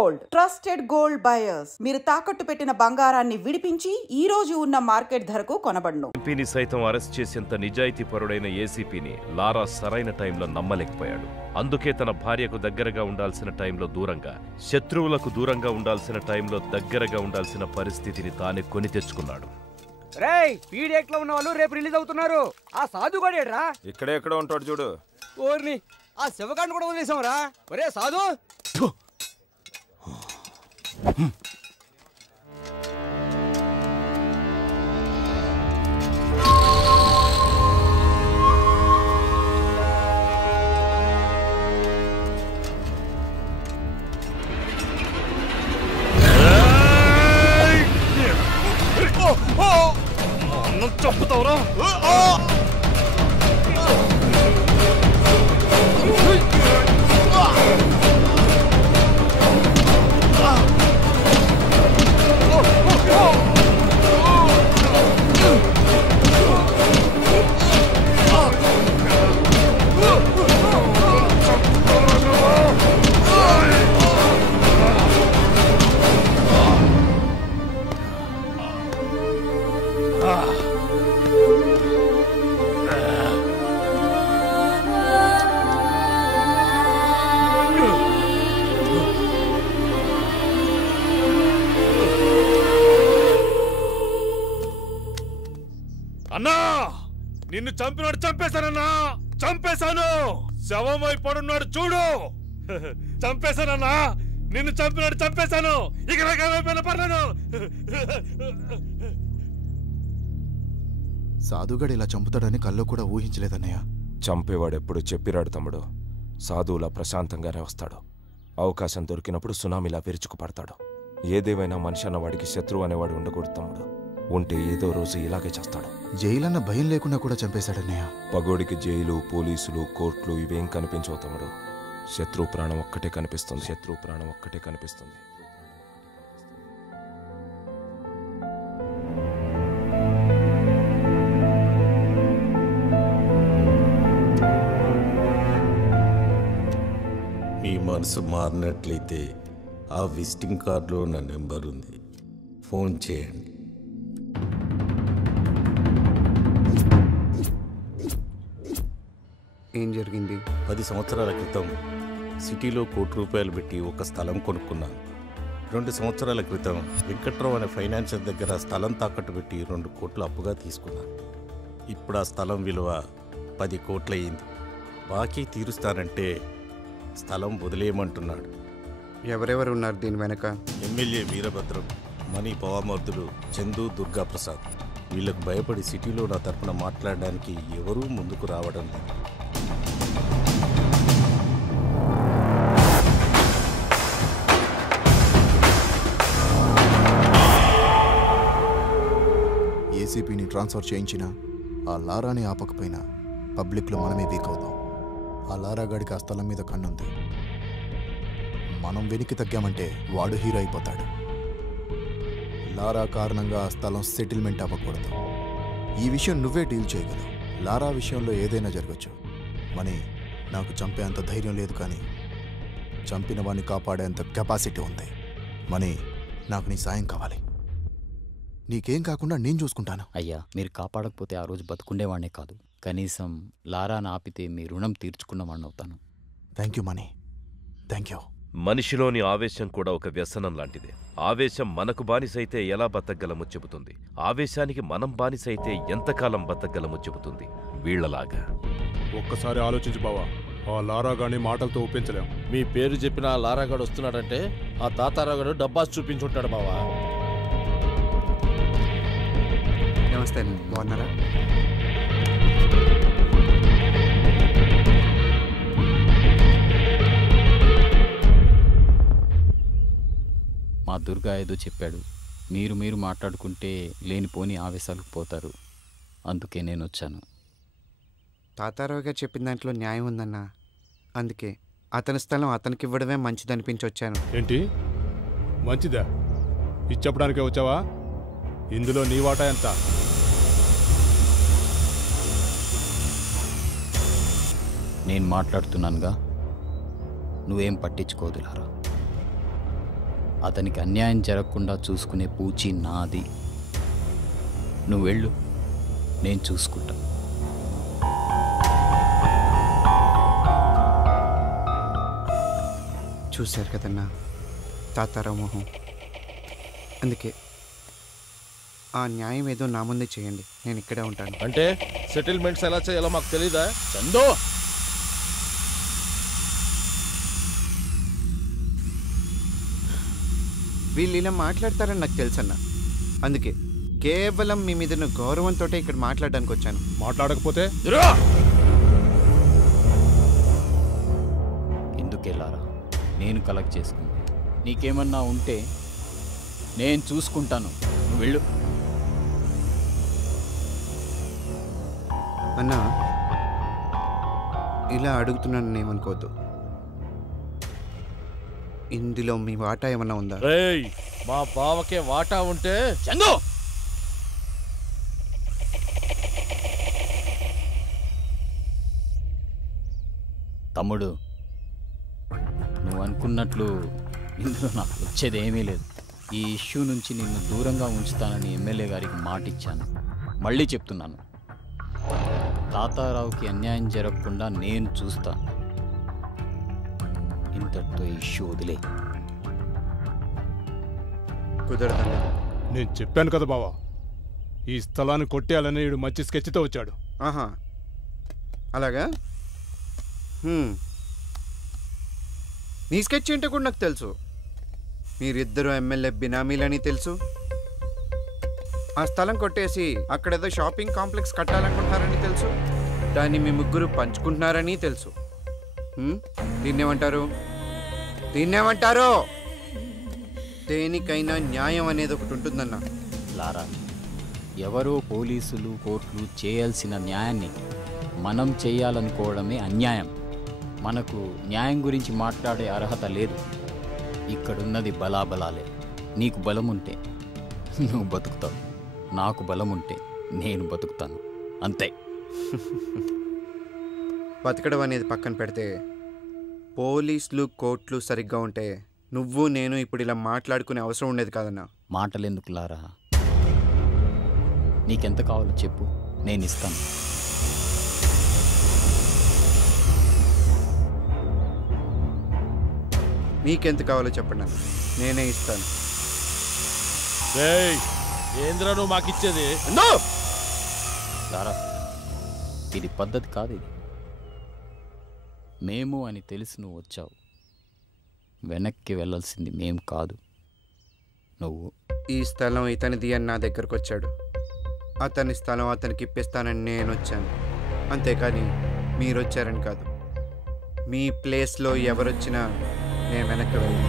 Gold, trusted gold buyers. మీరు తాకట్టు పెట్టిన బంగారాన్ని విడిపించి ఈ రోజు ఉన్న మార్కెట్ ధరకు కొనబడును. ఎంపీని సైతం అరెస్ట్ చేసేంత నిజాయితీ పరుడైన ఏసీపీని లారా సరైన టైంలో నమ్మలేకపోయాడు. అందుకే తన భార్యకు దగ్గరగా ఉండాల్సిన టైంలో దూరంగా, శత్రువులకు దూరంగా ఉండాల్సిన టైంలో దగ్గరగా ఉండాల్సిన పరిస్థితిని తానే కొని తెచ్చుకున్నాడు. రేయ్, పీడిఎక్ లో ఉన్న వాళ్ళు రేపు రిలీజ్ అవుతున్నారు. ఆ సాధు గడేడ్రా ఇక్కడే ఎక్కడ ఉంటాడు చూడు. ఓర్ని ఆ శివకాండ్ కూడా వదిలేసాం రా. ఒరే సాధు, చంపుతావురా? అన్నా, నిన్ను చంపినాడు చంపేశానన్నా, చంపేశాను. శవమై పడున్నాడు చూడు. చంపేశానన్నా, నిన్ను చంపినాడు చంపేశాను. ఇక నాకేమైపోయినా పర్లేదు. సాధుగాడు ఇలా చంపుతాడని కల్లో కూడా ఊహించలేదన్నయ్య. చంపేవాడెప్పుడు చెప్పిరాడు తమ్ముడు. సాధువులా ప్రశాంతంగానే వస్తాడు. అవకాశం దొరికినప్పుడు సునామీలా విరుచుకు పడతాడు. ఏదేమైనా మనిషి అన్నవాడికి శత్రువు అనేవాడు ఉండకూడదు తమ్ముడు. ఉంటే ఏదో రోజు ఇలాగే చేస్తాడు. జైలన్న భయం లేకుండా కూడా చంపేశాడన్నయ్య. పగోడికి జైలు, పోలీసులు, కోర్టులు ఇవేం కనిపించవు తమ్ముడు. శత్రు ప్రాణం ఒక్కటే కనిపిస్తుంది. శత్రు ప్రాణం ఒక్కటే కనిపిస్తుంది. మీ మనసు మారినట్లయితే ఆ విజిటింగ్ కార్డులో నా నెంబర్ ఉంది, ఫోన్ చేయండి. ఏం జరిగింది? 10 సంవత్సరాల క్రితం సిటీలో ₹1,00,00,000 పెట్టి ఒక స్థలం కొనుక్కున్నాను. 2 సంవత్సరాల క్రితం వెంకట్రావు అనే ఫైనాన్షియర్ దగ్గర స్థలం తాకట్టు పెట్టి 2 కోట్లు అప్పుగా తీసుకున్నాను. ఇప్పుడు ఆ స్థలం విలువ 10 కోట్లు అయ్యింది. బాకీ తీరుస్తానంటే స్థలం వదిలేయమంటున్నాడు. ఎవరెవరు ఉన్నారు దీని వెనక? ఎమ్మెల్యే వీరభద్రం, మనీ పవామర్దులు చందు, దుర్గాప్రసాద్. వీళ్ళకు భయపడి సిటీలో నా తరపున మాట్లాడడానికి ఎవరూ ముందుకు రావడం లేదు. ఏసీపీని ట్రాన్స్ఫర్ చేయించినా ఆ లారాని ఆపకపోయినా పబ్లిక్లో మనమే వీక్ అవుతాం. ఆ లారాగాడికి ఆ స్థలం మీద కన్నుంది. మనం వెనక్కి తగ్గామంటే వాడు హీరో అయిపోతాడు. లారా కారణంగా ఆ స్థలం సెటిల్మెంట్ అవ్వకూడదు. ఈ విషయం నువ్వే డీల్ చేయగలవు. లారా విషయంలో ఏదైనా జరగచ్చు. మనీ, నాకు చంపేంత ధైర్యం లేదు, కానీ చంపిన వాడిని కాపాడేంత కెపాసిటీ ఉంది. మనీ, నాకు నీ సాయం కావాలి. నీకేం కాకుండా నేను చూసుకుంటాను. అయ్యా, మీరు కాపాడకపోతే ఆ రోజు బతుకుండేవాడినే కాదు, కనీసం లారాను ఆపితే మీ రుణం తీర్చుకున్నవాడిని అవుతాను. Thank you Mani, thank you. మనిషిలోని ఆవేశం కూడా ఒక వ్యసనం లాంటిదే. ఆవేశం మనకు బానిసైతే ఎలా బతకగలమో చెబుతుంది. ఆవేశానికి మనం బానిసైతే ఎంతకాలం బతకగలమో చెబుతుంది. వీళ్లలాగా ఒక్కసారి ఆలోచించు బావా. ఆ లారాగాని మాటలతో ఒప్పించలేం. మీ పేరు చెప్పిన ఆ లారాగాడు వస్తున్నాడంటే ఆ తాతారాగాడు డబ్బాస్ చూపించుంటాడు బావా. నమస్తే, బాగున్నారా? మా దుర్గా ఏదో చెప్పాడు. మీరు మాట్లాడుకుంటే లేనిపోని ఆవేశాలకు పోతారు. అందుకే నేను వచ్చాను. తాతారావు గారు చెప్పిన దాంట్లో న్యాయం ఉందన్నా. అందుకే అతని స్థలం అతనికి ఇవ్వడమే మంచిదనిపించి వచ్చాను. ఏంటి మంచిదా? ఇది చెప్పడానికే వచ్చావా? ఇందులో నీ వాటా ఎంత? నేను మాట్లాడుతున్నానుగా, నువ్వేం పట్టించుకోదు లారా. అతనికి అన్యాయం జరగకుండా చూసుకునే పూచి నాది. నువ్వు వెళ్ళు, నేను చూసుకుంటా. చూశారు కదన్నా తాతారావు మొహం. అందుకే ఆ న్యాయం ఏదో నా ముందే చేయండి, నేను ఇక్కడే ఉంటాను. అంటే సెటిల్మెంట్స్ ఎలా చేయాలో మాకు తెలీదా? చందో, వీళ్ళు ఇలా మాట్లాడతారని నాకు తెలుసన్నా. అందుకే కేవలం మీ మీద గౌరవంతో ఇక్కడ మాట్లాడడానికి వచ్చాను. మాట్లాడకపోతే ఎందుకెళ్ళారా? నేను కలెక్ట్ చేసుకుంది. నీకేమన్నా ఉంటే నేను చూసుకుంటాను, నువ్వు వెళ్ళు. అన్నా, ఇలా అడుగుతున్నాను ఏమనుకోవద్దు. ఇందులో మీ వాటా ఏమన్నా ఉందా? రేయ్, మా బావకే వాటా ఉంటే చందు, తమ్ముడు, నువ్వు అనుకున్నట్లు ఇందులో నాకు వచ్చేది ఏమీ లేదు. ఈ ఇష్యూ నుంచి నిన్ను దూరంగా ఉంచుతానని ఎమ్మెల్యే గారికి మాట ఇచ్చాను. మళ్ళీ చెప్తున్నాను, తాతారావుకి అన్యాయం జరగకుండా నేను చూస్తాను. ఇంతటితో ఈ ఇష్యూ వదిలే. కుదరదన్నా. నేను చెప్పాను కదా బావా, ఈ స్థలాన్ని కొట్టేయాలని వీడు మంచి స్కెచ్తో వచ్చాడు. ఆహా, అలాగా? నీ స్కెచ్ ఏంటో కూడా నాకు తెలుసు. మీరిద్దరూ ఎమ్మెల్యే బినామీలని తెలుసు. ఆ స్థలం కొట్టేసి అక్కడేదో షాపింగ్ కాంప్లెక్స్ కట్టాలనుకుంటున్నారని తెలుసు. దాన్ని మీ ముగ్గురు పంచుకుంటున్నారని తెలుసు. దీన్నేమంటారు? దీన్నేమంటారు? దేనికైనా న్యాయం అనేది ఒకటి ఉంటుందన్న. లారా, ఎవరో పోలీసులు కోర్టులు చేయాల్సిన న్యాయాన్ని మనం చేయాలనుకోవడమే అన్యాయం. మనకు న్యాయం గురించి మాట్లాడే అర్హత లేదు. ఇక్కడున్నది బలాబలాలే. నీకు బలం ఉంటే నువ్వు బతుకుతావు, నాకు బలం ఉంటే నేను బతుకుతాను, అంతే. బతకడం అనేది పక్కన పెడితే, పోలీసులు కోర్టులు సరిగ్గా ఉంటే నువ్వు నేను ఇప్పుడు ఇలా మాట్లాడుకునే అవసరం ఉండేది కాదన్నా. మాటలెందుకు లారా? నీకెంత కావాలో చెప్పు, నేను ఇస్తాను. మీకెంత కావాలో చెప్పండి, నేనే ఇస్తాను. రేయ్, ఏంద్రా నువ్వు మాకిచ్చేది? లారా, ఇది పద్ధతి కాదు. ఇది మేము అని తెలిసి నువ్వు వచ్చావు. వెనక్కి వెళ్ళాల్సింది మేం కాదు, నువ్వు. ఈ స్థలం ఇతనిది అని నా దగ్గరకు వచ్చాడు. అతని స్థలం అతనికి ఇప్పిస్తానని నేను వచ్చాను, అంతేకాని మీరు వచ్చారని కాదు. మీ ప్లేస్లో ఎవరొచ్చినా నేను వెనక్కి వెళ్ళాను.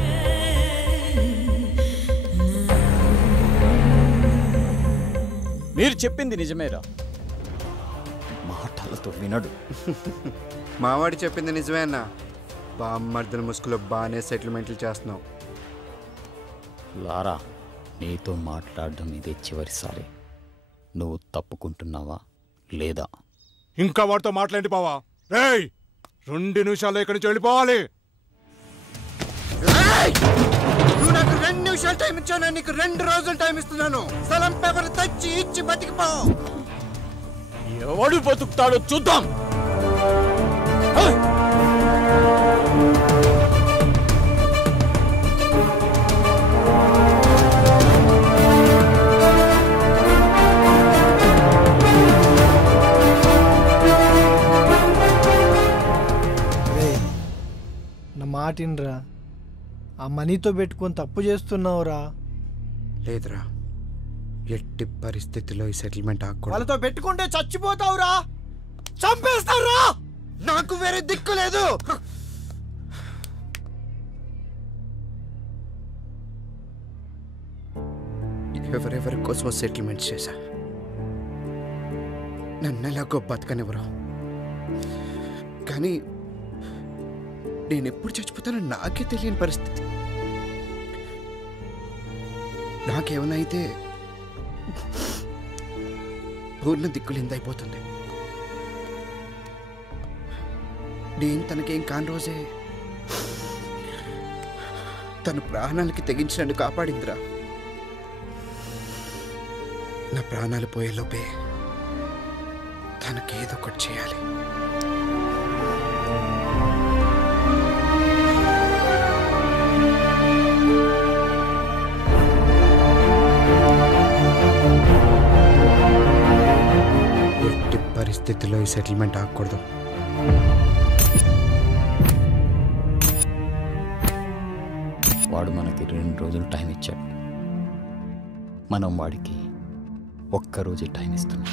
మీరు చెప్పింది నిజమేరా, మాటలతో వినడు. మావాడు చెప్పింది నిజమే అన్న. బామ్మర్దల ముసుగులో బాగానే సెటిల్మెంట్లు చేస్తున్నావు. లారా, నీతో మాట్లాడడం ఇదే చివరిసారి. నువ్వు తప్పుకుంటున్నావా లేదా? ఇంకా వాడితో మాట్లాడి బావా. రేయ్, 2 నిమిషాల్లో ఇక్కడి నుంచి వెళ్ళిపోవాలి. నువ్వు నాకు 2 నిమిషాలు టైం ఇచ్చాను, నీకు 2 రోజులు టైం ఇస్తున్నాను. స్థలం పేపర్ తెచ్చి ఇచ్చి బతికిపో. ఎవడు బతుకుతాడో చూద్దాం. నా మాటినరా, ఆ మనీతో పెట్టుకొని తప్పు చేస్తున్నావురా. లేదురా, ఎట్టి పరిస్థితిలో ఈ సెటిల్మెంట్ ఆగకూడదు. వాళ్ళతో పెట్టుకుంటే చచ్చిపోతావురా, చంపేస్తారా. నాకు వేరే దిక్కు లేదు. ఎవరెవరి కోసం సెటిల్మెంట్ చేశా, నన్ను ఎలాగో బతకనివ్వరు. కానీ నేను ఎప్పుడు చచ్చిపోతానో నాకే తెలియని పరిస్థితి. నాకేమైనా అయితే పూర్ణ దిక్కులిందైపోతుంది. నేను తనకేం కాని రోజే తన ప్రాణాలకి తెగించి నన్ను కాపాడిందిరా. నా ప్రాణాలు పోయేలోపే తనకేదో ఒకటి చేయాలి. ఎట్టి పరిస్థితుల్లో ఈ సెటిల్మెంట్ ఆగకూడదు. వాడు మనకి 2 రోజులు టైం ఇచ్చాడు. మనం వాడికి ఒక్కరోజే టైం ఇస్తున్నాం.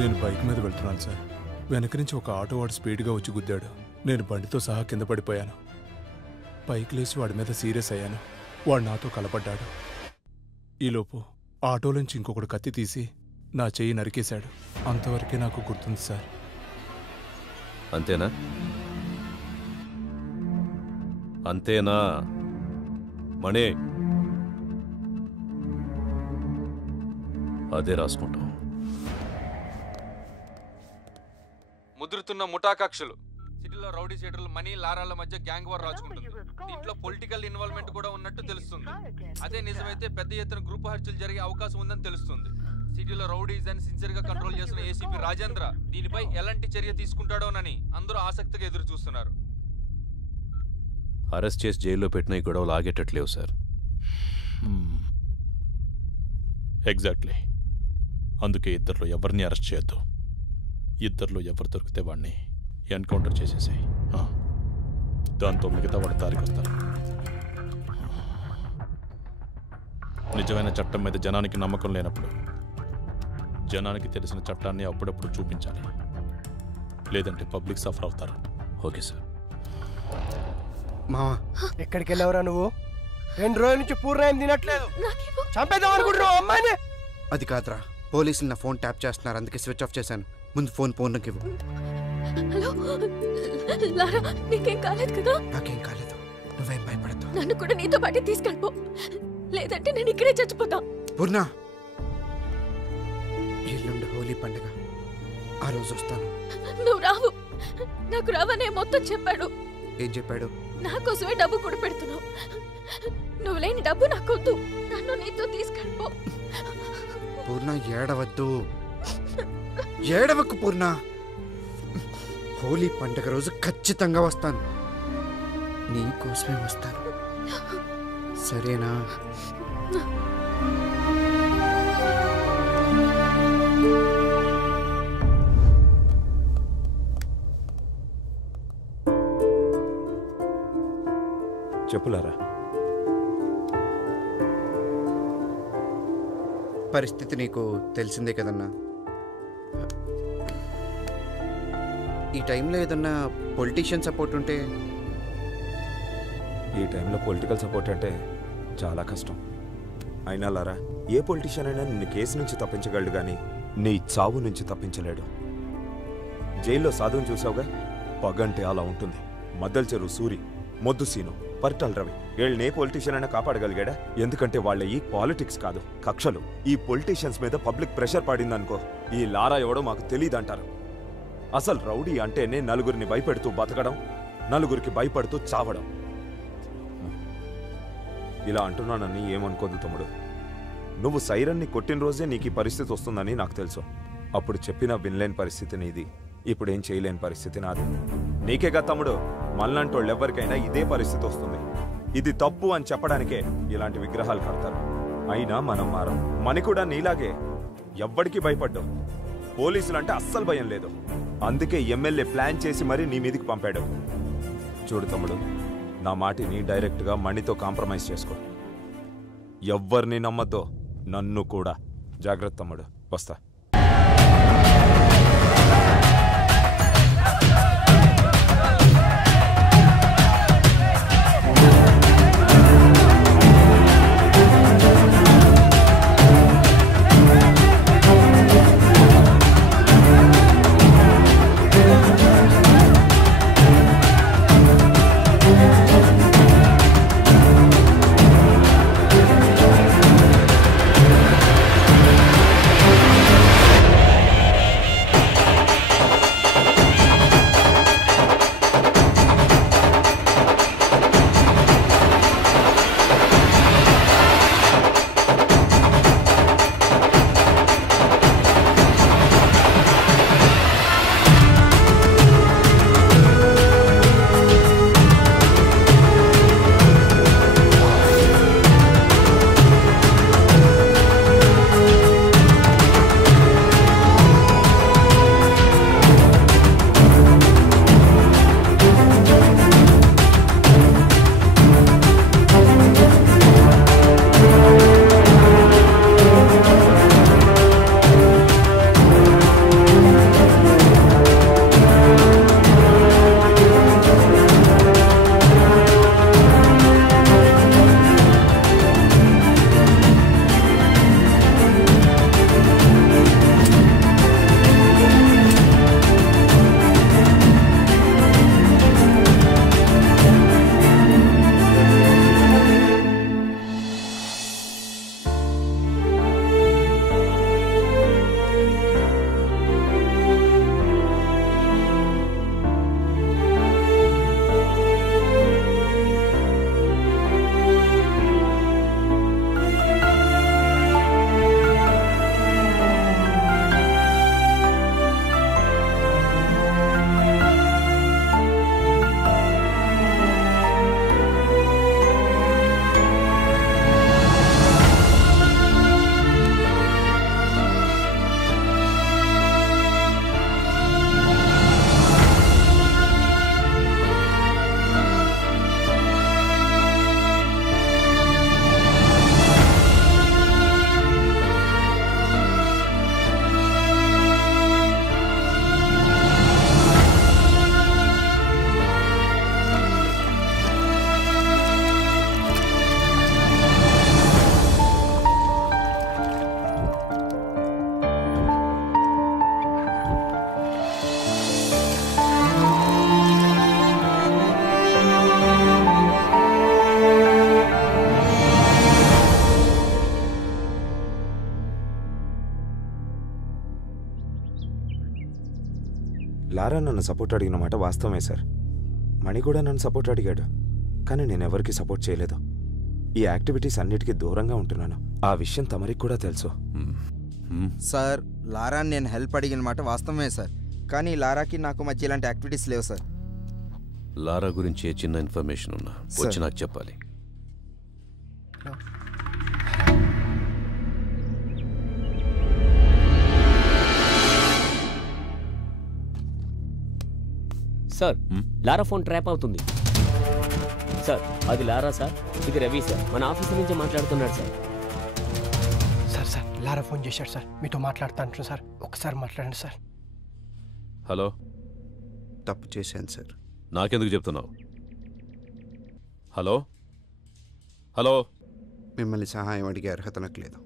నేను బైక్ మీద వెళ్తున్నాను సార్. వెనక నుంచి ఒక ఆటో వాడు స్పీడ్గా వచ్చి గుద్దాడు. నేను బండితో సహా కింద పడిపోయాను. పైకి లేచి వాడి మీద సీరియస్ అయ్యాను. వాడు నాతో కలపడ్డాడు. ఈలోపు ఆటోలోంచి ఇంకొకడు కత్తి తీసి నా చెయ్యి నరికేశాడు. అంతవరకే నాకు గుర్తుంది సార్. అంతేనా? అంతేనా మణి? అదే రాసుకుంటాం. ముదురుతున్న ముఠా కక్షలు. సిటీలో రౌడీ షీటర్లు మనీ లారాల మధ్య గ్యాంగ్ వార్ రాజుకుంటుంది. దీంట్లో పొలిటికల్ ఇన్వాల్వ్మెంట్ కూడా ఉన్నట్టు తెలుస్తుంది. అదే నిజమైతే పెద్ద ఎత్తున గ్రూప్ హత్యలు జరిగే అవకాశం ఉందని తెలుస్తుంది. సిటీలో రౌడీస్ అని సిన్సియర్ గా కంట్రోల్ చేస్తున్న ఏసీపీ రాజేంద్ర దీనిపై ఎలాంటి చర్య తీసుకుంటాడోనని అందరూ ఆసక్తిగా ఎదురు చూస్తున్నారు. అరెస్ట్ చేసి జైల్లో పెట్టిన ఈ గొడవలు ఆగేటట్లేవు సార్. ఎగ్జాక్ట్లీ. అందుకే ఇద్దరిలో ఎవరిని అరెస్ట్ చేయొద్దు. ఇద్దరిలో ఎవరు దొరికితే వాడిని ఎన్కౌంటర్ చేసేసాయి. దాంతో మిగతా వాడి దారికి వస్తారు. నిజమైన చట్టం మీద జనానికి నమ్మకం లేనప్పుడు జనానికి తెలిసిన చట్టాన్ని అప్పుడప్పుడు చూపించాలి. లేదంటే పబ్లిక్ సఫర్ అవుతారు. Okay sir. ఎక్కడికి వెళ్ళావురా నువ్వు? 2 రోజుల నుంచి పూర్ణయం తినట్లేదు. చంపేద్దాం అనుకుంటున్నావు అమ్మాయిని? అది కాదురా, పోలీసులు నా ఫోన్ ట్యాప్ చేస్తున్నారు, అందుకే స్విచ్ ఆఫ్ చేశాను. ముందు ఫోన్ పూర్ణకి ఇవ్వు. హలో లారా, నీకేం కాలేదు కదా? నాకేం కాలేదు, నువ్వేం భయపడద్దు. నన్ను కూడా నీతో పాటు తీసుకెళ్ళిపో, లేదంటే నేను ఇక్కడే చచ్చిపోతా. పూర్ణ, ఎల్లుండి హోలీ పండుగ, ఆ రోజు వస్తాను. నువ్వు రావు. నాకు రావనే మొత్తం చెప్పాడు. ఏం చెప్పాడు? నా కోసమే డబ్బు కూడా పెడుతున్నావు. నువ్వు లేని డబ్బు నాకొద్దు, నన్ను నీతో తీసుకెళ్ళిపో. పూర్ణ ఏడవద్దు, ఏడవకు పూర్ణ. హోలీ పండుగ రోజు ఖచ్చితంగా వస్తాను, నీ కోసమే వస్తాను, సరేనా? చెప్పులారా. పరిస్థితి నీకు తెలిసిందే కదన్నా. ఈ టైంలో ఏదన్నా పొలిటీషియన్ సపోర్ట్ ఉంటే? ఈ టైంలో పొలిటికల్ సపోర్ట్ అంటే చాలా కష్టం. అయినా లారా, ఏ పొలిటీషియన్ అయినా నిన్ను కేసు నుంచి తప్పించగలడు కానీ నీ చావు నుంచి తప్పించలేడు. జైల్లో సాధువుని చూసావుగా, పగంటే అలా ఉంటుంది. మద్దల చెరువు సూరి, మొద్దు సీను, పరిటాల రవి వీళ్ళని ఏ పొలిటీషియన్ అయినా కాపాడగలిగాడా? ఎందుకంటే వాళ్ళ ఈ పాలిటిక్స్ కాదు, కక్షలు. ఈ పొలిటీషియన్స్ మీద పబ్లిక్ ప్రెషర్ పడిందనుకో, ఈ లారా ఎవడో మాకు తెలియదంటారు. అసలు రౌడీ అంటేనే నలుగురిని భయపెడుతూ బతకడం, నలుగురికి భయపడుతూ చావడం. ఇలా అంటున్నానని ఏమనుకోదు తమ్ముడు. నువ్వు సైరన్ని కొట్టిన రోజే నీకు ఈ పరిస్థితి వస్తుందని నాకు తెలుసు. అప్పుడు చెప్పినా వినలేని పరిస్థితి నీది, ఇప్పుడు ఏం చేయలేని పరిస్థితి నాది. నీకేగా తమ్ముడు, మళ్ళంటోళ్ళు ఎవరికైనా ఇదే పరిస్థితి వస్తుంది. ఇది తప్పు అని చెప్పడానికే ఇలాంటి విగ్రహాలు కడతారు. అయినా మనం మారం. మని కూడా నీలాగే ఎవ్వడికి భయపడ్డావు. పోలీసులంటే అస్సలు భయం లేదు. అందుకే ఎమ్మెల్యే ప్లాన్ చేసి మరీ నీ మీదికి పంపాడు. చూడు తమ్ముడు, నా మాటిని డైరెక్ట్గా మణితో కాంప్రమైజ్ చేసుకో. ఎవ్వరిని నమ్మద్దో, నన్ను కూడా. జాగ్రత్త తమ్ముడు, వస్తా. లారా నన్ను సపోర్ట్ అడిగిన మాట వాస్తవమే సార్. మణి కూడా నన్ను సపోర్ట్ అడిగాడు, కానీ నేను ఎవరికి సపోర్ట్ చేయలేదు. ఈ యాక్టివిటీస్ అన్నిటికీ దూరంగా ఉంటున్నాను. ఆ విషయం తమరికి కూడా తెలుసు సార్. లారా నేను హెల్ప్ అడిగిన మాట వాస్తవమే సార్, కానీ లారాకి నాకు మధ్య ఇలాంటి యాక్టివిటీస్ లేవు సార్. లారా గురించి ఏ చిన్న ఇన్ఫర్మేషన్ ఉన్నా వచ్చి నాకు చెప్పాలి. సార్, లారా ఫోన్ ట్రాప్ అవుతుంది సార్. అది లారా సార్, ఇది రవి సార్, మన ఆఫీస్ నుంచి మాట్లాడుతున్నాడు సార్. సార్ లారా ఫోన్ చేశాడు సార్, మీతో మాట్లాడుతాను సార్, ఒకసారి మాట్లాడండి సార్. హలో. తప్పు చేశాను సార్. నాకెందుకు చెప్తున్నావు? Hello hello. మిమ్మల్ని సహాయం అడిగే అర్హత నాకు లేదు,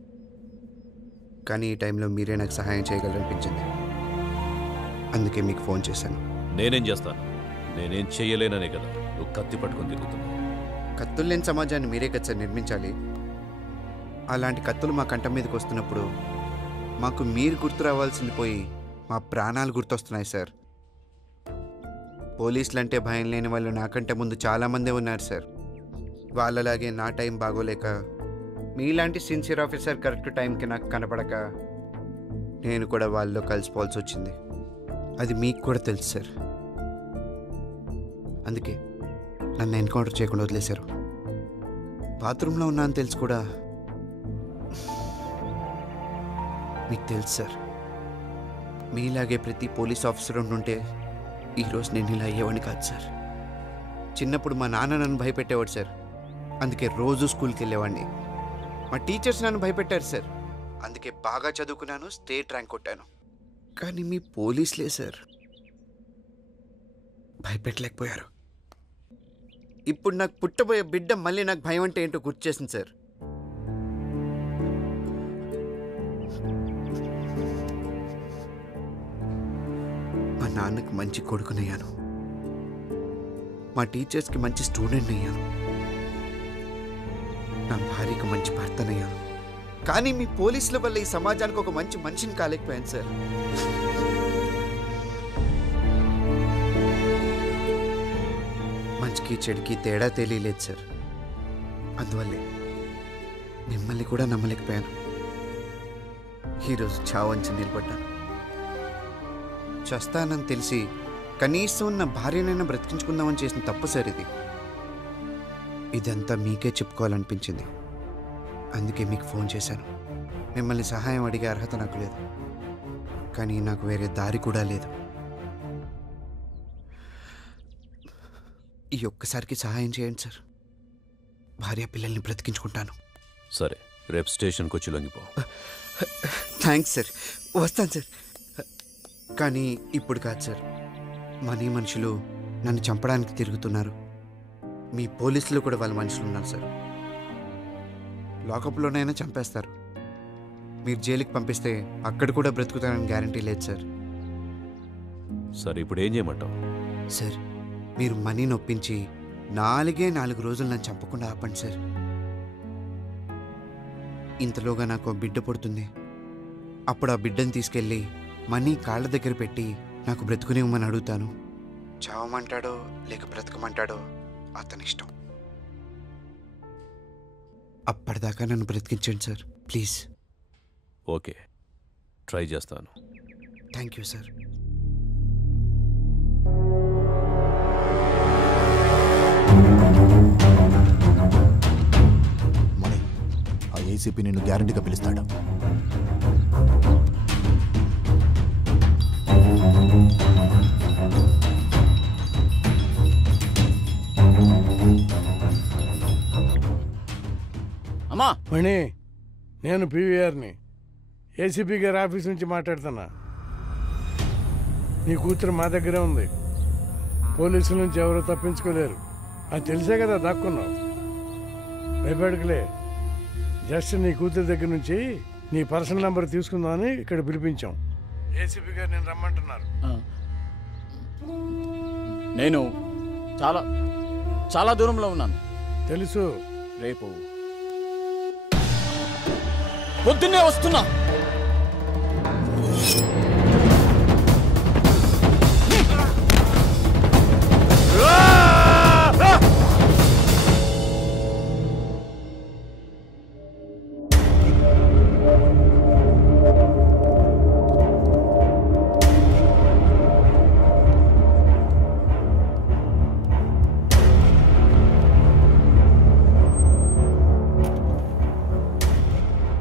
కానీ ఈ టైంలో మీరే నాకు సహాయం చేయగలరనిపించింది, అందుకే మీకు ఫోన్ చేశాను. నేనేం చేస్తాను? నేనేం చెయ్యలేననే కదా నువ్వు కత్తి పట్టుకొని తిరుగుతున్నావు. కత్తులు లేని సమాజాన్ని మీరే కదా సార్ నిర్మించాలి. అలాంటి కత్తులు మా కంట మీదకి వస్తున్నప్పుడు మాకు మీరు గుర్తు రావాల్సింది పోయి మా ప్రాణాలు గుర్తొస్తున్నాయి సార్. పోలీసులు అంటే భయం లేని వాళ్ళు నాకంటే ముందు చాలామందే ఉన్నారు సార్. వాళ్ళలాగే నా టైం బాగోలేక మీలాంటి సిన్సియర్ ఆఫీసర్ కరెక్ట్ టైంకి నాకు కనపడక నేను కూడా వాళ్ళలో కలిసిపోవాల్సి వచ్చింది. అది మీకు కూడా తెలుసు సార్, అందుకే నన్ను ఎన్కౌంటర్ చేయకుండా వదిలేశారు. బాత్రూంలో ఉన్నా అని తెలుసు కూడా మీకు తెలుసు సార్, మీలాగే ప్రతి పోలీస్ ఆఫీసర్ ఉండుంటే ఈరోజు నేను ఇలా అయ్యేవాడిని కాదు సార్. చిన్నప్పుడు మా నాన్న నన్ను భయపెట్టేవాడు సార్, అందుకే రోజు స్కూల్కి వెళ్ళేవాడిని. మా టీచర్స్ నన్ను భయపెట్టారు సార్, అందుకే బాగా చదువుకున్నాను, స్టేట్ ర్యాంక్ కొట్టాను. కానీ మీ పోలీసులే సార్ భయపెట్టలేకపోయారు. ఇప్పుడు నాకు పుట్టబోయే బిడ్డ మళ్ళీ నాకు భయం అంటే ఏంటో గుర్తు చేసింది సార్. మా నాన్నకి మంచి కొడుకునయ్యాను, మా టీచర్స్కి మంచి స్టూడెంట్ అయ్యాను, నా భార్యకు మంచి భర్తనయ్యాను. కానీ మీ పోలీసుల వల్ల ఈ సమాజానికి ఒక మంచి మనిషిని కాలేకపోయాను సార్. మంచికి చెడుకి తేడా తెలియలేదు సార్. అందువల్లే మిమ్మల్ని కూడా నమ్మలేకపోయాను. ఈరోజు చావంచి నిలబడ్డాను. చస్తానని తెలిసి కనీసం నా భార్యనైనా బ్రతికించుకుందామని చేసిన తప్పు సార్ ఇది. ఇదంతా మీకే చెప్పుకోవాలనిపించింది, అందుకే మీకు ఫోన్ చేశాను. మిమ్మల్ని సహాయం అడిగే అర్హత నాకు లేదు, కానీ నాకు వేరే దారి కూడా లేదు. ఈ ఒక్కసారికి సహాయం చేయండి సార్, భార్య పిల్లల్ని బ్రతికించుకుంటాను. సరే, రేపు స్టేషన్కి వచ్చి లొంగిపో. థ్యాంక్స్ సార్, వస్తాను సార్. కానీ ఇప్పుడు కాదు సార్, మనీ మనుషులు నన్ను చంపడానికి తిరుగుతున్నారు. మీ పోలీసులు కూడా వాళ్ళ మనుషులు ఉన్నారు సార్. లాకప్లోనైనా చంపేస్తారు. మీరు జైలుకి పంపిస్తే అక్కడ కూడా బ్రతుకుతానని గ్యారంటీ లేదు సార్. సరే, ఇప్పుడు ఏం చేయమంటావు? సార్, మీరు మనీ నొప్పించి 4 రోజులు నన్ను చంపకుండా ఆపండి సార్. ఇంతలోగా నాకు బిడ్డ పుడుతుంది. అప్పుడు ఆ బిడ్డను తీసుకెళ్ళి మనీ కాళ్ళ దగ్గర పెట్టి నాకు బ్రతుకునివ్వమని అడుగుతాను. చావమంటాడో లేక బ్రతకమంటాడో అతని ఇష్టం. అప్పటిదాకా నన్ను బ్రతికించండి సార్, ప్లీజ్. ఓకే, ట్రై చేస్తాను. Thank you sir. మణి, ఆ ఏసీపీ నిన్ను గ్యారంటీగా పిలుస్తాడు. అమ్మా మణి, నేను పీవీఆర్ని, ఏసీపీ గారి ఆఫీస్ నుంచి మాట్లాడుతున్నా. నీ కూతురు మా దగ్గరే ఉంది. పోలీసుల నుంచి ఎవరూ తప్పించుకోలేరు. అది తెలిసే కదా దాక్కున్నావు. భయపడకలే. జస్ట్ నీ కూతురు దగ్గర నుంచి నీ పర్సనల్ నెంబర్ తీసుకుందామని ఇక్కడ పిలిపించాం. ఏసీపీ గారు నేను రమ్మంటున్నారు. నేను చాలా చాలా దూరంలో ఉన్నాను. తెలుసు. రేపు పొద్దున్నే వస్తున్నా.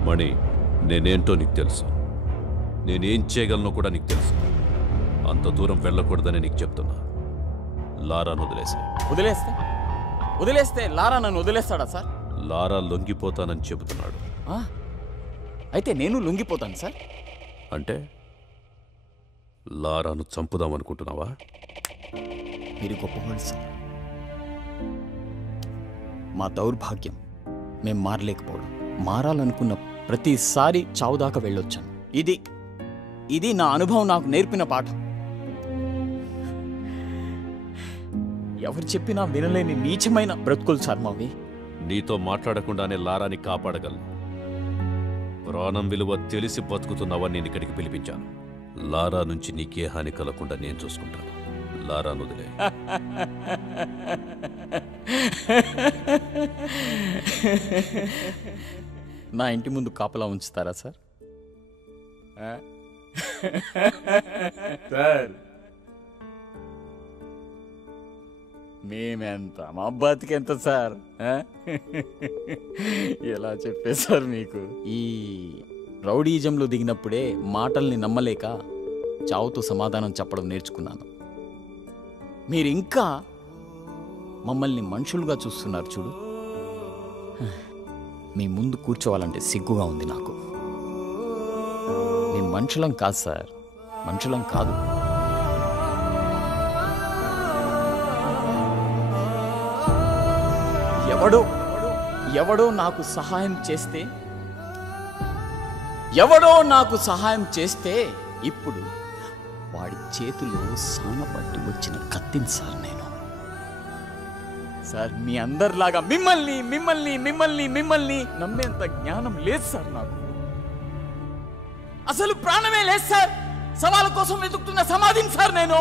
మణి, నేనేంటో నీకు తెలుసు, నేనేం చేయగలనో కూడా నీకు తెలుసు. అంత దూరం వెళ్ళకూడదని నీకు చెప్తున్నా. లారాను వదిలేస్తే లారా నన్ను వదిలేస్తాడా సార్? లారా లొంగిపోతానని చెబుతున్నాడు. అయితే నేను లొంగిపోతాను సార్. అంటే లారాను చంపుదామనుకుంటున్నావా? మీరు గొప్పవాడు సార్. మా దౌర్భాగ్యం మేం మారలేకపోవడం. మారాలనుకున్న ప్రతిసారి చావుదాకా వెళ్ళొచ్చాను. ఇది నా అనుభవం నాకు నేర్పిన పాఠం. ఎవరు చెప్పినా వినలేని నీచమైన బ్రతుకులు సార్ మావి. నీతో మాట్లాడకుండానే లారాని కాపాడగలను. ప్రాణం విలువ తెలిసి బతుకుతున్నావని నేను ఇక్కడికి పిలిపించాను. లారా నుంచి నీకే హాని కలగకుండా నేను చూసుకుంటాను. లారాను వదిలే. నా ఇంటి ముందు కాపలా ఉంచుతారా సార్? సార్ మేమెంత, మా బతికెంత సార్? ఎలా చెప్పేశారు మీకు? ఈ రౌడీజంలో దిగినప్పుడే మాటల్ని నమ్మలేక చావుతో సమాధానం చెప్పడం నేర్చుకున్నాను. మీరింకా మమ్మల్ని మనుషులుగా చూస్తున్నారు చూడు. మీ ముందు కూర్చోవాలంటే సిగ్గుగా ఉంది నాకు. మేము మనుషులం కాదు సార్, మనుషులం కాదు. ఎవడో నాకు సహాయం చేస్తే ఇప్పుడు వాడి చేతిలో సానపట్టి వచ్చిన కత్తిని సార్ నేను. సార్ మీ అందరిలాగా మిమ్మల్ని నమ్మేంత జ్ఞానం లేదు సార్ నాకు. అసలు ప్రాణమే లేదు సార్. సవాల కోసం వెతుకుతున్న సమాధిని సార్ నేను.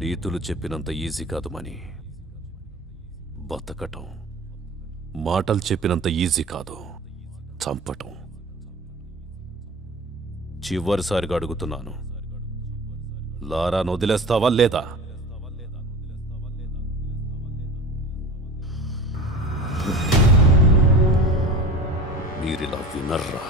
నీతులు చెప్పినంత ఈజీ కాదు మని. బతకటం మాటలు చెప్పినంత ఈజీ కాదు, చంపటం. చివరిసారిగా అడుగుతున్నాను, లారాను వదిలేస్తావా లేదా? మీరిలా వినరు.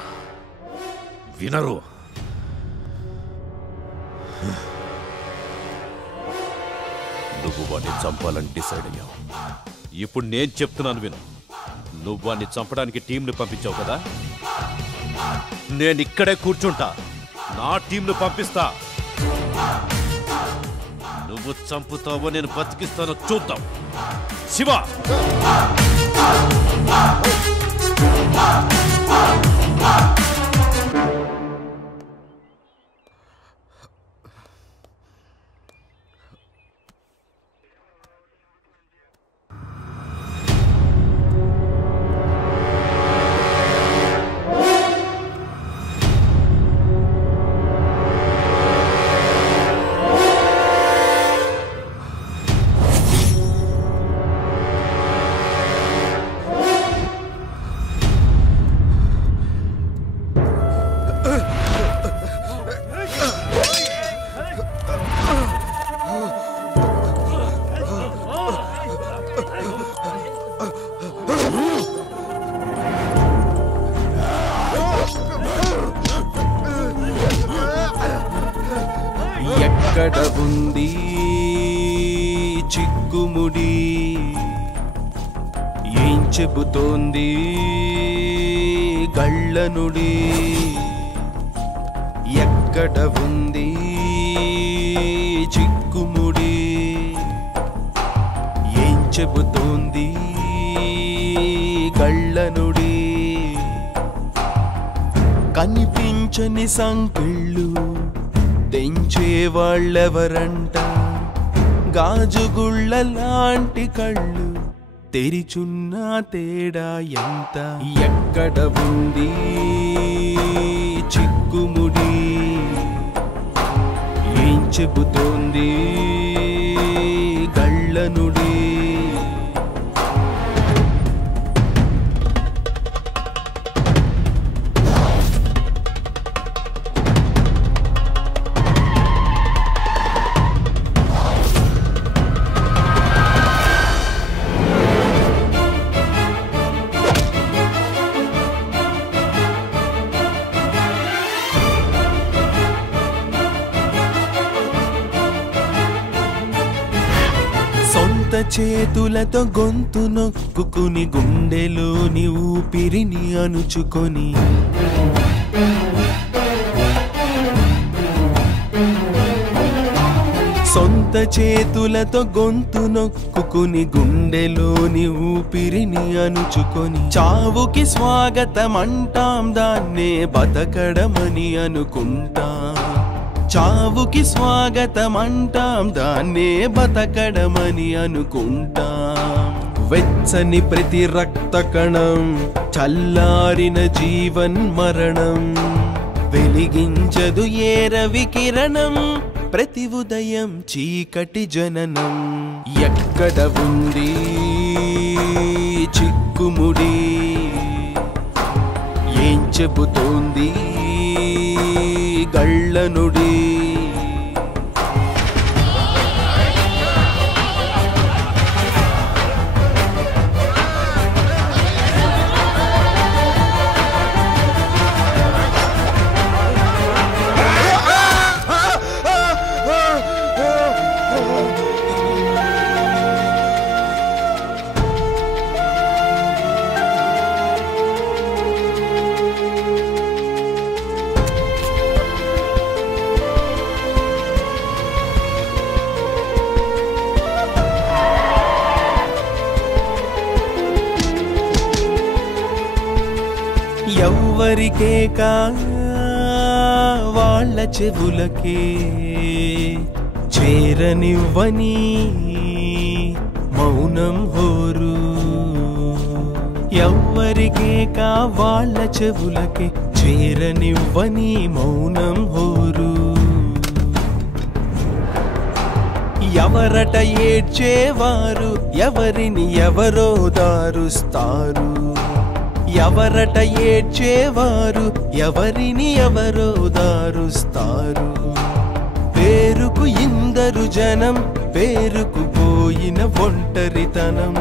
నువ్వు వాడిని చంపాలని డిసైడ్ అయ్యావు. ఇప్పుడు నేను చెప్తున్నాను విను. నువ్వు వాడిని చంపడానికి టీంని పంపించావు కదా, నేను ఇక్కడే కూర్చుంటా, నా టీంను పంపిస్తా. నువ్వు చంపుతావో నేను బతికిస్తానో చూద్దాం. శివ, ఎక్కడ ఉంది చిక్కుముడి, ఏం చెబుతోంది గళ్ళనుడి? ఎక్కడ ఉంది చిక్కుముడి, ఏం చెబుతోంది గళ్ళనుడి? కనిపించని సంకెళ్ళు తెంచేవాళ్ళెవరంట, గాజుగుళ్ళ లాంటి కళ్ళు తెరిచున్న తేడా ఎంత? ఎక్కడ ఉంది చిక్కుముడి, ఏం చెబుతోంది గళ్ళనుడి? చేతులతో గొంతు నొక్కుని గుండెలోని ఊపిరిని అణుచుకొని సొంత చేతులతో గొంతు నొక్కుని గుండెలోని ఊపిరిని అణుచుకొని చావుకి స్వాగతం అంటాం, దాన్నే బతకడమని అనుకుంటాం. చావుకి స్వాగతం అంటాం, దాన్నే బతకడమని అనుకుంటాం. వెచ్చని ప్రతి రక్త కణం, చల్లారిన జీవన్ మరణం, వెలిగించదు ఏ రవి కిరణం, ప్రతి ఉదయం చీకటి జననం. ఎక్కడ ఉంది చిక్కుముడి, ఏం చెబుతోంది గళ్ళనుడి? ఎవ్వరికే కా వాళ్ళ చెవులకే చేరనివ్వని మౌనం హోరు. ఎవ్వరికే కా వాళ్ళ చెవులకే చేరనివ్వని మౌనం హోరు. ఎవరట ఏడ్చేవారు ఎవరిని ఎవరో దారుస్తారు. ఎవరట ఏడ్చేవారు ఎవరిని ఎవరో దారుస్తారు. పేరుకు ఇందరు జనం పేరుకు పోయిన ఒంటరితనం.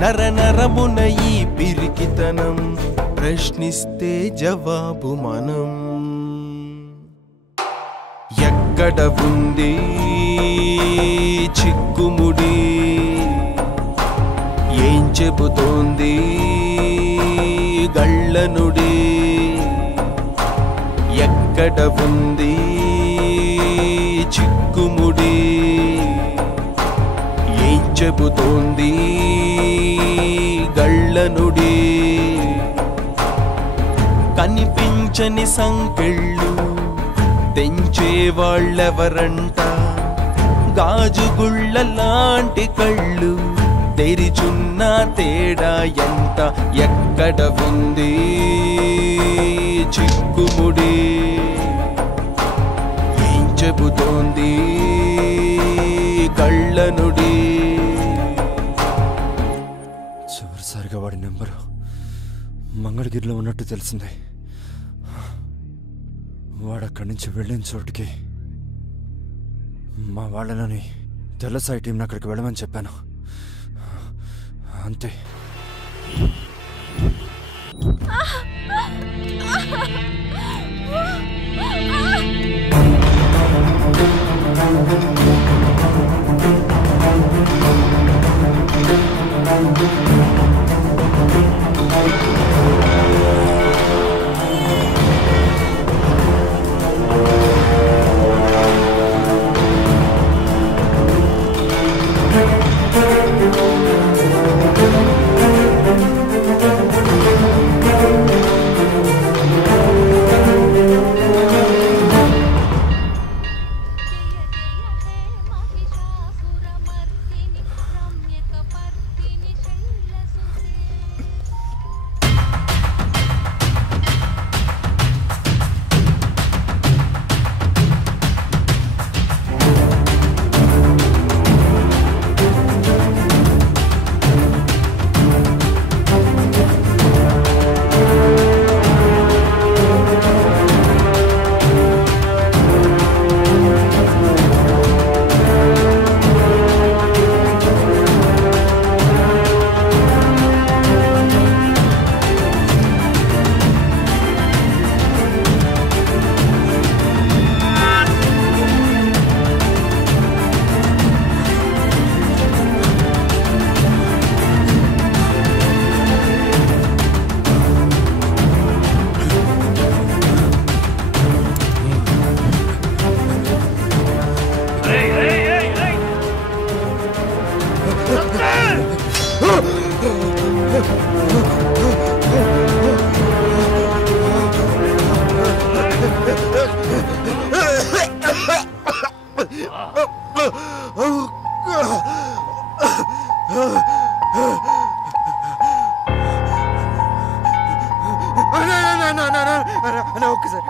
నరనరమున ఈ పిరికితనం ప్రశ్నిస్తే జవాబు మనం. ఎక్కడ ఉంది చిక్కుముడి ఏం చెబుతోంది గళ్ళనుడి. ఎక్కడ ఉంది చిక్కుముడి ఏం చెబుతోంది గళ్ళనుడి. కనిపించని సంకెళ్ళు తెంచేవాళ్ళెవరంట. గాజుగుళ్ళ లాంటి కళ్ళు తెరిచున్న తేడా ఎంత. ఎక్కడ ఉంది చిక్కుముడి ఏం చెబుతోంది కళ్ళనుడి. చివరిసారిగా వాడి నెంబరు మంగళగిరిలో ఉన్నట్టు తెలిసింది. వాడు అక్కడి నుంచి వెళ్ళిన చోటుకి మా వాళ్ళని తెల్లసాయి టీంని అక్కడికి వెళ్ళమని చెప్పాను. అంతే.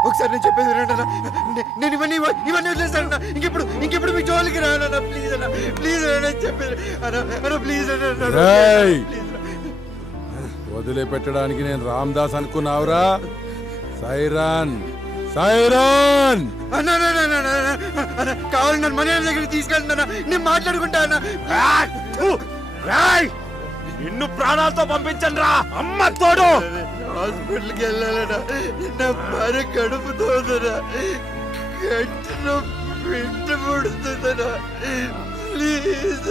ఒకసారి నేను చెప్పేది నేను ఇవన్నీ వదిలేస్తాను. ఇంకెప్పుడు మీ జోలికి రానా ప్లీజ్ అన్న, ప్లీజ్ నేను చెప్పేది అన్న ప్లీజ్ అన్న. వదిలిపెట్టడానికి నేను రామ్దాస్ అనుకున్నావురా? సైరాన్ సైరాన్ కావాలి నన్ను మన దగ్గరికి తీసుకెళ్తున్నా, నేను మాట్లాడుకుంటా అన్న. నిన్ను ప్రాణాలతో పంపించండి రా అమ్మ తోడు. హాస్పిటల్కి వెళ్ళాలన్నా, నా భార్య కడుపుతోందనా, గట్టిలో బిడ్డ పుడుతుందనా, ప్లీజ్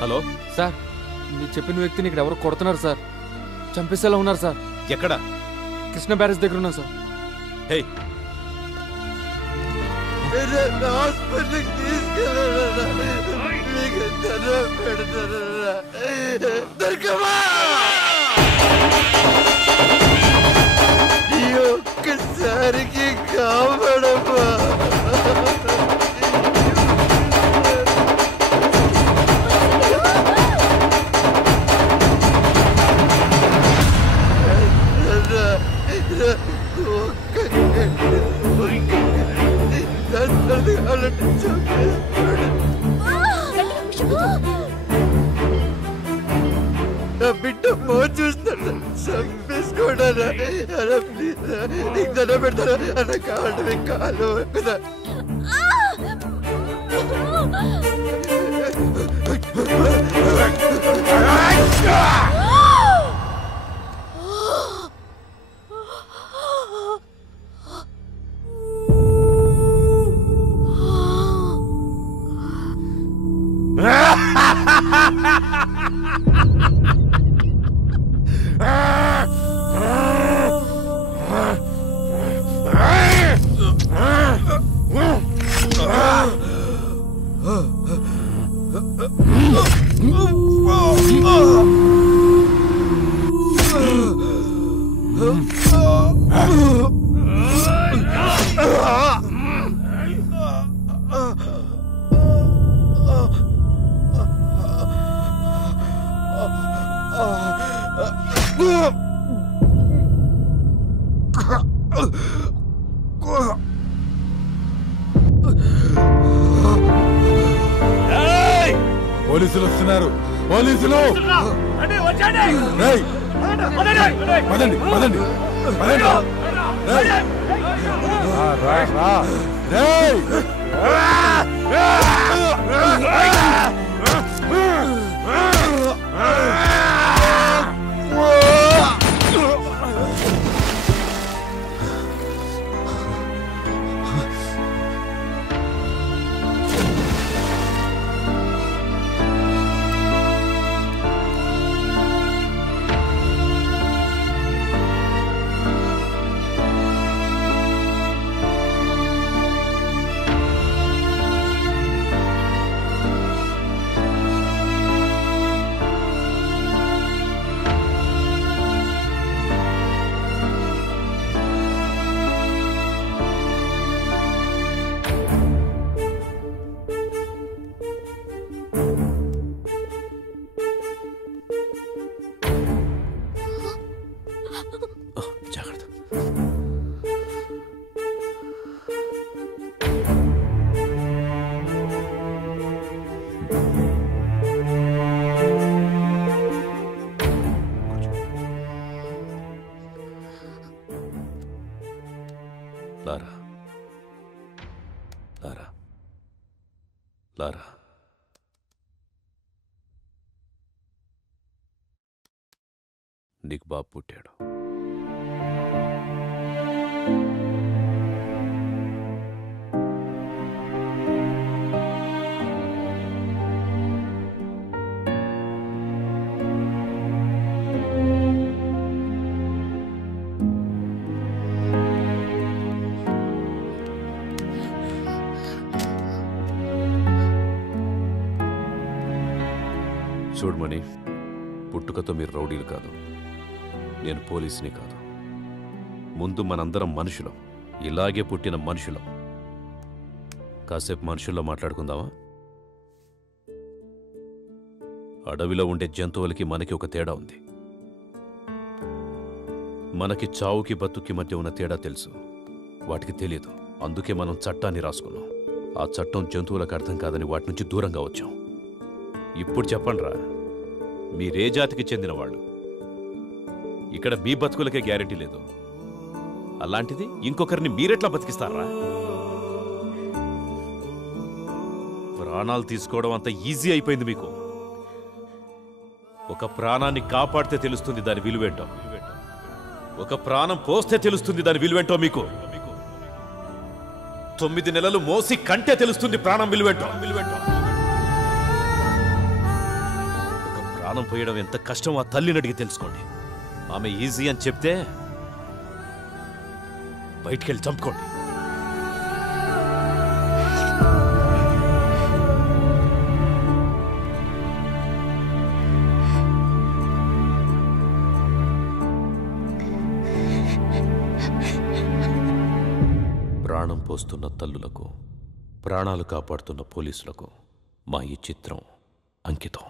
హలో సార్, మీరు చెప్పిన వ్యక్తిని ఇక్కడ ఎవరు కొడుతున్నారు సార్, చంపేసేలా ఉన్నారు సార్. ఎక్కడ? కృష్ణ బ్యారేజ్ దగ్గర ఉన్నా సార్. హే హాస్పిటల్కి తీసుకెళ్ళరా, మీకు దండం పెడతారా. దుర్గమ్మా, ఈ ఒక్కసారికి కాపాడమ్మా. నా బిడ్డ మో చూస్తాడు చంపేసుకోడా. నీకు దండం పెడతారా అన్న, కావాలి కాలు కదా. పోలీసులు వస్తున్నారు, పోలీసులు. పదండి పదండి పదండి. లారా, లారా, లారా. నీకు బాబు పుట్టాడు. చూడమని, పుట్టుకతో మీరు రౌడీలు కాదు, నేను పోలీసుని కాదు. ముందు మనందరం మనుషులం, ఇలాగే పుట్టిన మనుషులం. కాసేపు మనుషుల్లో మాట్లాడుకుందామా? అడవిలో ఉండే జంతువులకి మనకి ఒక తేడా ఉంది. మనకి చావుకి బతుక్కి మధ్య ఉన్న తేడా తెలుసు, వాటికి తెలియదు. అందుకే మనం చట్టాన్ని రాసుకున్నాం. ఆ చట్టం జంతువులకు అర్థం కాదని వాటి నుంచి దూరంగా వచ్చాం. ఇప్పుడు చెప్పండిరా, మీరే జాతికి చెందిన వాళ్ళు? ఇక్కడ మీ బతుకులకే గ్యారెంటీ లేదు, అలాంటిది ఇంకొకరిని మీరెట్లా బతికిస్తారా? ప్రాణాలు తీసుకోవడం అంత ఈజీ అయిపోయింది మీకు. ఒక ప్రాణాన్ని కాపాడితే తెలుస్తుంది దాని విలువేంటో, ఒక ప్రాణం పోస్తే తెలుస్తుంది దాని విలువేంటో మీకు. 9 నెలలు మోసి కంటే తెలుస్తుంది ప్రాణం విలువేంటో. ప్రాణం పోయడం ఎంత కష్టం ఆ తల్లిని అడిగి తెలుసుకోండి. ఆమె ఈజీ అని చెప్తే బయటికెళ్ళి చంపుకోండి. పోస్తున్న తల్లులకు, ప్రాణాలు కాపాడుతున్న పోలీసులకు మా ఈ చిత్రం అంకితం.